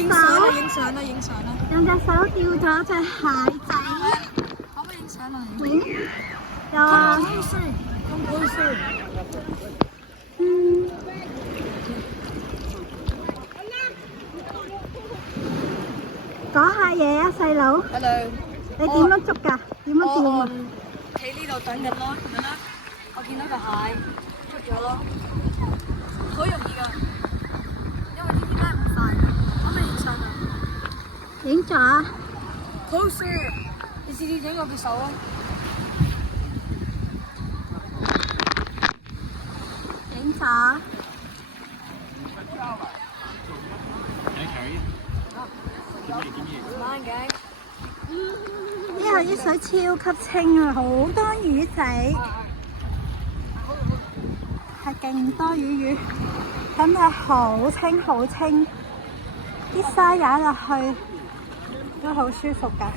影相啦，影相啦。用隻手吊咗隻蟹仔。可唔可以影相啊？影有啊。講下嘢啊，細佬。Hello。你點樣捉㗎？點樣釣啊？企呢度等緊咯，咁樣啦。我見到個蟹捉咗咯，好容易㗎，因為呢啲拉唔快㗎。可唔可以影相啊？影咗啊。Closer，你試試整我隻手啊！影咗。呢度啲水超級清啊，好多魚仔，係勁多魚，咁係好清好清，啲沙踩落去都好舒服㗎。